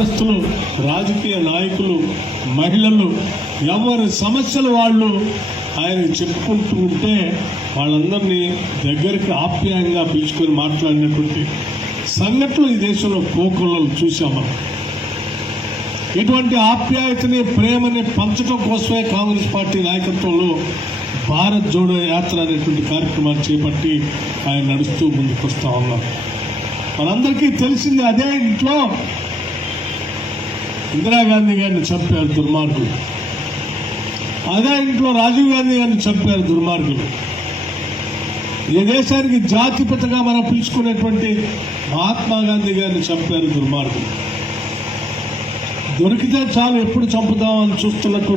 వ్యాపారస్తులు, రాజకీయ నాయకులు, మహిళలు ఎవరి సమస్యలు వాళ్ళు ఆయనకు చెప్పుకుంటూ ఉంటే వాళ్ళందరినీ దగ్గరికి ఆప్యాయంగా పిలుచుకొని మాట్లాడినటువంటి సంఘటనలు ఈ దేశంలో కోకొల్లలు చూసాము. ఇటువంటి ఆప్యాయతని, ప్రేమని పంచడం కోసమే కాంగ్రెస్ పార్టీ నాయకత్వంలో భారత్ జోడో యాత్ర అనేటువంటి కార్యక్రమాలు చేపట్టి ఆయన నడుస్తూ ముందుకు వస్తా ఉన్నారు. మనందరికీ తెలిసింది, అదే ఇంట్లో ఇందిరాగాంధీ గారిని చంపారు దుర్మార్గులు, అదే ఇంట్లో రాజీవ్ గాంధీ గారిని చంపారు దుర్మార్గులు, ఈ దేశానికి జాతిపితగా మనం పిలుచుకునేటువంటి మహాత్మా గాంధీ గారిని చంపారు దుర్మార్గులు. దొరికితే చాలు ఎప్పుడు చంపుదామని చూస్తున్నటువంటి